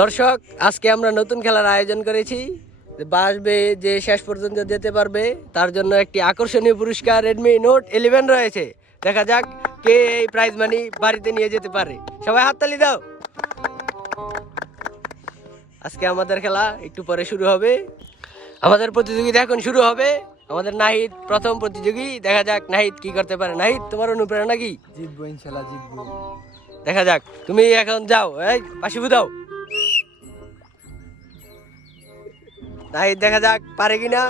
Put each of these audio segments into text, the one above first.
দর্শক আজকে আমরা নতুন খেলার আয়োজন করেছি। বাসবে যে শেষ পর্যন্ত যেতে পারবে তার জন্য একটি আকর্ষণীয় পুরস্কার রেডমি নোট ইলেভেন রয়েছে। দেখা যাক কে এই প্রাইজ মানি বাড়িতে নিয়ে যেতে পারে। সবাই হাততালি দাও। আজকে আমাদের খেলা একটু পরে শুরু হবে। আমাদের প্রতিযোগিতা এখন শুরু হবে। আমাদের নাহিদ প্রথম প্রতিযোগী। দেখা যাক নাহিদ কি করতে পারে। নাহিদ তোমার অনুপ্রেরণা কি? জিতবো ইনশাল্লাহ জিতবো। দেখা যাক। তুমি এখন যাও এই পাশে দাও নাহিদ দেখা যাক, পারে কিনা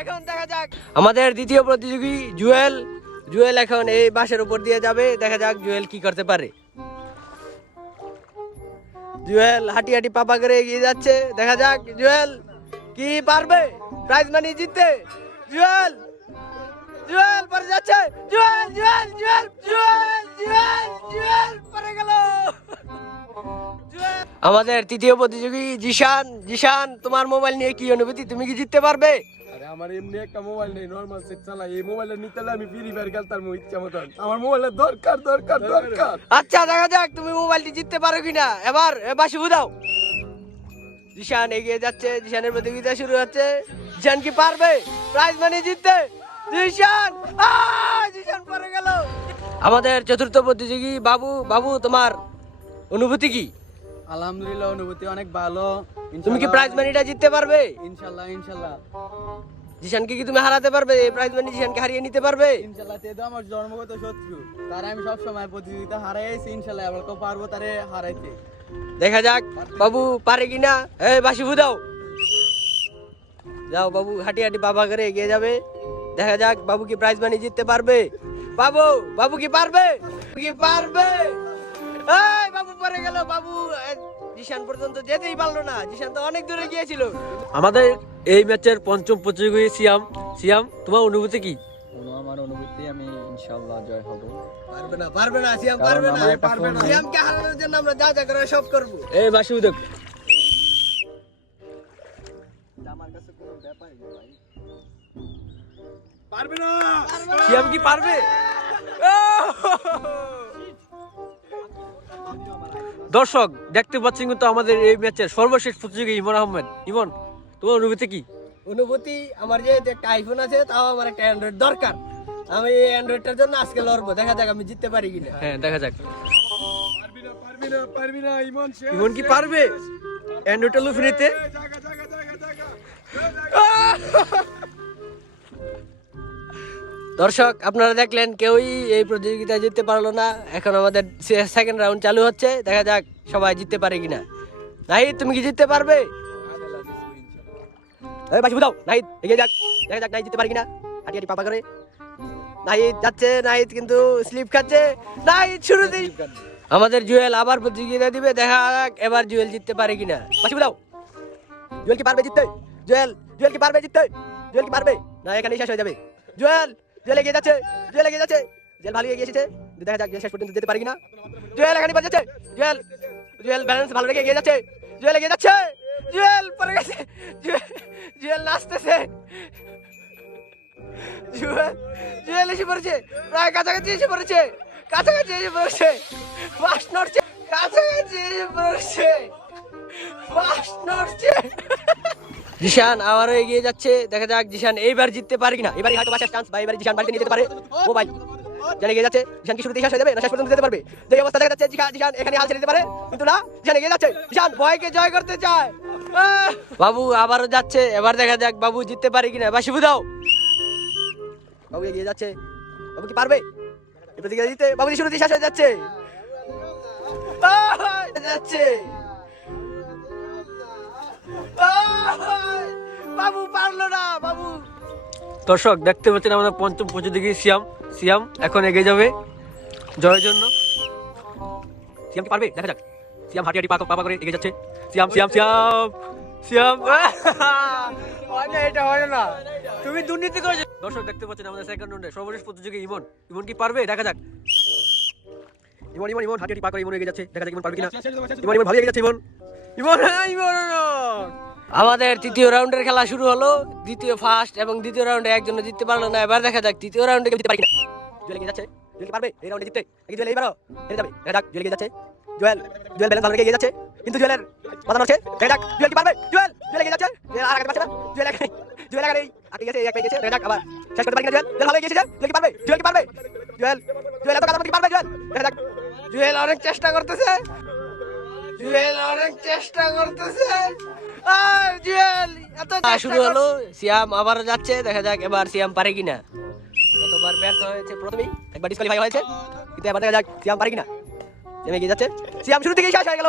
এখন দেখা যাক। আমাদের দ্বিতীয় প্রতিযোগী জুয়েল। জুয়েল এখন এই বাসের উপর দিয়ে যাবে। দেখা যাক জুয়েল কি করতে পারে। জুয়েল হাঁটি হাঁটি পাপা করে এগিয়ে যাচ্ছে। দেখা যাক, জুয়েল কি পারবে? প্রাইজ মানি জিততে। জুয়েল জুয়েল পরে যাচ্ছে। জুয়েল জুয়েল জুয়েল জুয়েল! আমাদের তৃতীয় প্রতিযোগী জিশান জিশান তোমার মোবাইল নিয়ে কি অনুভূতি? তুমি কি জিততে পারবে? আরে আমার এমনি একটা মোবাইল নেই নর্মাল সেট চালাই। এই মোবাইলটা নিতে হলে আমি ফ্রি ফায়ার খেলতাম ইচ্ছা মতন। আমার মোবাইলের দরকার দরকার দরকার। আচ্ছা দেখা যাক তুমি মোবাইলটি জিততে পারো কিনা। এবার বাসি বুঝাও জিশান এগিয়ে যাচ্ছে জিশানের প্রতিযোগিতা শুরু হচ্ছে। জিশান কি পারবে? প্রাইজ মানি জিততে। জিশান! জিশান পরে গেল। আমাদের চতুর্থ প্রতিযোগী বাবু বাবু তোমার অনুভূতি কি? আলহামদুলিল্লাহ অনুভূতি অনেক ভালো। তুমি কি প্রাইজ মানিটা জিততে পারবে? ইনশাল্লাহ ইনশাল্লাহ। জিশানকে কি তুমি হারাতে পারবে? এই প্রাইজ মানি জিশানকে হারিয়ে নিতে পারবে? ইনশাল্লাহ তে তো আমার জন্মগত শত্রু তারা আমি সব সময় প্রতিযোগিতা হারাইছি ইনশাল্লাহ এবার কেউ পারব তারে হারাইতে। দেখা যাক বাবু পারে কিনা? এই বাসি বুঝাও যাও বাবু হাঁটি হাঁটি বাবা করে এগিয়ে যাবে। দেখা যাক বাবু কি প্রাইজ মানি জিততে পারবে? বাবু বাবু কি পারবে? কি পারবে? এই বাবু পরে গেল বাবু। জিশান পর্যন্ত যেতেই পারল না। জিশান তো অনেক দূরে গিয়েছিল। আমাদের এই ম্যাচের পঞ্চম প্রতিযোগী সিয়াম। সিয়াম তোমার অনুভূতি কি? আমার অনুভূতি আমি ইনশাল্লাহ জয় হব। পারবে না পারবে না সিয়াম পারবে না আমার নেই। সিয়ামকে হারানোর জন্য আমরা যা যা করে সব করব। এই বাসি উদক পারবে না। সিয়াম কি পারবে? দর্শক দেখতে পাচ্ছেন কিন্তু আমাদের এই ম্যাচের সর্বশেষ প্রতিযোগী ইমন আহমেদ। ইমন তোমার অনুভূতি কি? অনুভূতি আমার যে একটা আইফোন আছে তাও আমার একটা অ্যান্ড্রয়েড দরকার। আমি এই অ্যান্ড্রয়েডটার জন্য আজকে লড়বো দেখা যাক আমি জিততে পারি কিনা। হ্যাঁ দেখা যাক। পারবি না পারবি না পারবি না ইমন শেষ। ইমন কি পারবে? অ্যান্ড্রয়েডটা লুফে নিতে। দর্শক আপনারা দেখলেন কেউই এই প্রতিযোগিতায় জিততে পারল না। এখন আমাদের সেকেন্ড রাউন্ড চালু হচ্ছে। দেখা যাক সবাই জিততে পারে কিনা। নাহিদ তুমি কি জিততে পারবে? এই বাসি বুঝাও। নাহিদ এগিয়ে যাক। দেখা যাক নাহিদ জিততে পারে কিনা। হাঁটি হাঁটি পাপা করে। নাহিদ যাচ্ছে। নাহিদ কিন্তু স্লিপ খাচ্ছে। নাহিদ শুরুতেই আমাদের জুয়েল আবার প্রতিযোগিতা দিবে। দেখা যাক এবার জুয়েল জিততে পারে কিনা। বাসি বুঝাও। জুয়েল কি পারবে জিততে? জুয়েল জুয়েল কি পারবে জিততে? জুয়েল কি পারবে? না এখানেই শেষ হয়ে যাবে। জুয়েল জুয়েল এগিয়ে যাচ্ছে জুয়েল এগিয়ে যাচ্ছে। জুয়েল ভালো এগিয়ে এসেছে। দেখা যাক, শেষ পর্যন্ত যেতে পারি কিনা। জুয়েল এখানে বাজাচ্ছে জুয়েল জুয়েল ব্যালেন্স ভালো রেখে এগিয়ে যাচ্ছে। জুয়েল এগিয়ে যাচ্ছে। জুয়েল পড়ে গেছে। জুয়েল নাচতেছে। জুয়েল জুয়েল এসে পড়েছে। প্রায় কাছাকাছি এসে পড়েছে। কাছাকাছি এসে পড়েছে। বাস নড়ছে। কাছাকাছি এসে পড়েছে। বাস নড়ছে। জিশান আবারও এগিয়ে যাচ্ছে। দেখা যাক জিশান এইবার জিততে পারি কিনা। এবারে হয়তো বাঁচার চান্স বা এবারে জিশান বাড়িতে নিয়ে যেতে পারে। ও ভাই জানে এগিয়ে যাচ্ছে। জিশান কি শুরুতেই শেষ হয়ে যাবে, না শেষ পর্যন্ত যেতে পারবে। যে অবস্থা দেখা যাচ্ছে জিশান জিশান এখানে হাল ছেড়ে দিতে পারে। কিন্তু না, জিশান এগিয়ে যাচ্ছে। জিশান ভয়কে জয় করতে চায়! বাবু আবারও যাচ্ছে। এবার দেখা যাক বাবু জিততে পারে কিনা। বা শিবু দাও। বাবু এগিয়ে যাচ্ছে। বাবু কি পারবে? এই প্রতিযোগিতা জিতে বাবু শুরুতেই শেষ হয়ে যাচ্ছে! যাচ্ছে। বাবু পারল না বাবু। দর্শক দেখতে পাচ্ছেন আমাদের পঞ্চম প্রতিযোগী সিয়াম। সিয়াম এখন এগিয়ে যাবে। জয়ের জন্য। সিয়াম কি পারবে? দেখা যাক। সিয়াম হাঁটি হাঁটি পাকা পাপা করে এগিয়ে যাচ্ছে। সিয়াম সিয়াম সিয়াম। সিয়াম এটা হয় না। তুমি দুর্নীতি করেছ। দর্শক দেখতে পাচ্ছেন আমাদের সেকেন্ড রাউন্ডে সর্বশেষ প্রতিযোগী ইমন। ইমন কি পারবে? দেখা যাক। ইমন ইমন ইমন হাঁটি হাঁটি পা করে ইমন এগিয়ে যাচ্ছে। দেখা যাক ইমন পারবে কিনা। ইমন ইমন ভালো এগিয়ে যাচ্ছে ইমন ইমন ইমন। আমাদের তৃতীয় রাউন্ডের খেলা শুরু হলো। দ্বিতীয় ফার্স্ট এবং দ্বিতীয় রাউন্ডে একজন জিততে পারল না। এবার দেখা যাক তৃতীয় রাউন্ডে জিততে পারি কিনা। জুয়েল এগিয়ে যাচ্ছে। জুয়েল পারবে? এই রাউন্ডে জিততে। নাকি জুয়েল এইবারও হেরে যাবে? দেখা যাক, জুয়েল এগিয়ে যাচ্ছে। জুয়েল জুয়েল ব্যালেন্স ভালো এগিয়ে যাচ্ছে। কিন্তু জুয়েলের মাথা নড়ছে দেখা যাক, জুয়েল কি পারবে? জুয়েল জুয়েল এগিয়ে যাচ্ছে। জুয়েল আগাতে পারছে না। জুয়েল আগে জুয়েল আগে আগে গেছে এক পেয়ে গেছে দেখা যাক, আবার শেষ করতে পারি না জুয়েল? জুয়েল ভালো এগিয়েছে জুয়েল কি পারবে? জুয়েল কি পারবে? জুয়েল জুয়েল এত কাজ কি পারবে জুয়েল? দেখা যাক। জুয়েল অনেক চেষ্টা করতেছে। জুয়েল অনেক চেষ্টা করতেছে। শুরু হলো। সিয়াম আবারও যাচ্ছে দেখা যাক এবার সিয়াম পারে কিনা। গতবার ব্যর্থ হয়েছে প্রথমেই একবার ডিসকোয়ালিফাই হয়েছে। কিন্তু এবার দেখা যাক সিয়াম পারে কিনা। নেমে গিয়ে যাচ্ছে। সিয়াম শুরু থেকেই শেষ হয়ে গেল।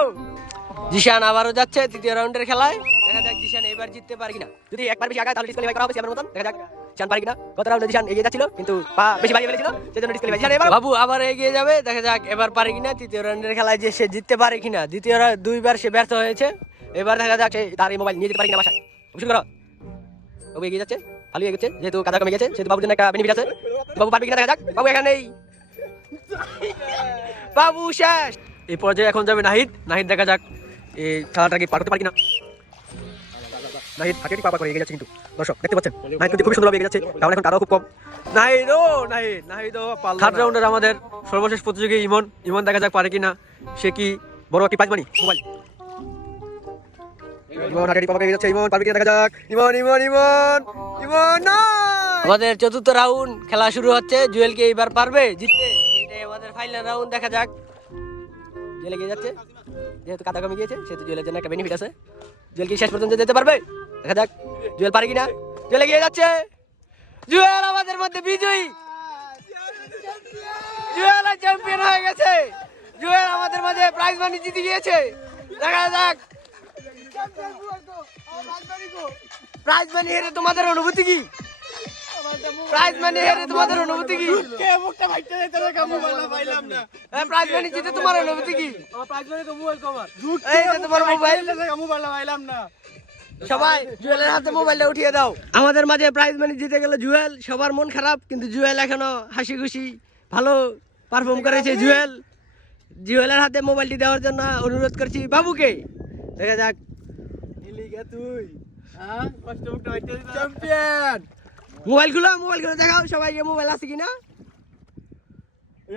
জিশান আবারও যাচ্ছে তৃতীয় রাউন্ডের খেলায়। দেখা যাক জিশান এবার জিততে পারে কিনা। যদি একবার বেশি আগায় তাহলে ডিসকোয়ালিফাই করা হবে সিয়ামের মতন। দেখা যাক জিশান পারে কিনা। গত রাউন্ডে জিশান এগিয়ে যাচ্ছিল কিন্তু পা বেশি বাড়িয়ে ফেলেছিল সেজন্য ডিসকোয়ালিফাই জিশান এবার বাবু আবার এগিয়ে যাবে দেখা যাক এবার পারে কিনা। তৃতীয় রাউন্ডের খেলায় যে সে জিততে পারে কিনা। দ্বিতীয় দুইবার সে ব্যর্থ হয়েছে। এবার দেখা যাক সে তার এই মোবাইল নিয়ে যেতে পারি না বাসায়। শুরু করো। বাবু এগিয়ে যাচ্ছে ভালো এগিয়েছে যেহেতু কাদা কমে গেছে সেহেতু বাবুর জন্য একটা বেনিফিট আছে। বাবু পারবে কিনা দেখা যাক। বাবু এখানেই। বাবু শেষ। এই পর্যায়ে এখন যাবে নাহিদ। নাহিদ দেখা যাক এই খেলাটাকে পার করতে পারি কিনা। নাহিদ হাঁটি পাপা করে এগিয়ে যাচ্ছে কিন্তু। দর্শক দেখতে পাচ্ছেন? নাহিদ কিন্তু খুবই সুন্দরভাবে এগিয়ে যাচ্ছে। কারণ এখন তারাও খুব কম। নাহিদ ও নাহিদ নাহিদ ও থার্ড রাউন্ডের আমাদের সর্বশেষ প্রতিযোগী ইমন। ইমন দেখা যাক পারে কিনা। সে কি বড় একটি পাঁচ মানি মোবাইল ইমন দেখা যাক। ইমন ইমন ইমন ইমন আমাদের চতুর্থ রাউন্ড খেলা শুরু হচ্ছে, জুয়েল কি এইবার পারবে? জিততে এটাই আমাদের ফাইনাল রাউন্ড দেখা যাক। জুয়েল এগিয়ে যাচ্ছে। যেহেতু কাদা কমে গিয়েছে, সেহেতু জুয়েলের জন্য একটা বেনিফিট আছে। জুয়েল কি শেষ পর্যন্ত যেতে পারবে? দেখা যাক, জুয়েল পারে কিনা? জুয়েল এগিয়ে যাচ্ছে। জুয়েল আমাদের মধ্যে বিজয়ী! জুয়েল চ্যাম্পিয়ন হয়ে গেছে। জুয়েল আমাদের মাঝে প্রাইজ মানি জিতে গিয়েছে। দেখা যাক। প্রাইজ মানি হেরে তোমাদের অনুভূতি কি? প্রাইজ মানি হেরে তোমাদের অনুভূতি কি? প্রাইজ মানি জিতে তোমার অনুভূতি কি? এই যে তোমার মোবাইল সবাই জুয়েলের হাতে মোবাইলটা উঠিয়ে দাও। আমাদের মাঝে প্রাইজ মানি জিতে গেল জুয়েল। সবার মন খারাপ কিন্তু জুয়েল এখনও হাসি খুশি ভালো পারফর্ম করেছে জুয়েল। জুয়েলের হাতে মোবাইলটি দেওয়ার জন্য অনুরোধ করছি বাবুকে। দেখা যাক চ্যাম্পিয়ন মোবাইলগুলো মোবাইলগুলো দেখাও সবাইকে মোবাইল আছে কিনা?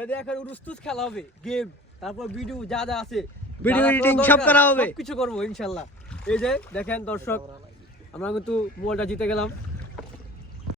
এটা এখন উরুস্তুস খেলা হবে গেম তারপর ভিডিও যা যা আছে। ভিডিও editing সব করা হবে। কিছু করব ইনশাল্লাহ। এই যে দেখেন দর্শক আমরা কিন্তু মোবাইলটা জিতে গেলাম।